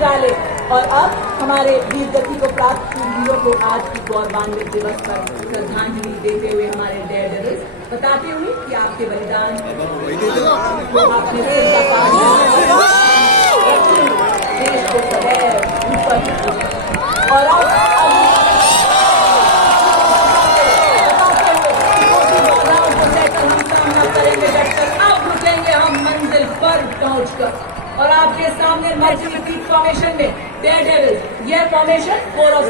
डाले। और अब हमारे वीर गति को प्राप्त वीरों को आज की गौरवान्वित दिवस पर श्रद्धांजलि देते हुए हमारे डेयर डेविल्स बताते हुए कि आपके बलिदान आपने देश को सदैव ऊपर। और अब और आपके सामने मल्टीपीट फॉर्मेशन में डेयर डेविल्स, यह फॉर्मेशन 4 ऑफ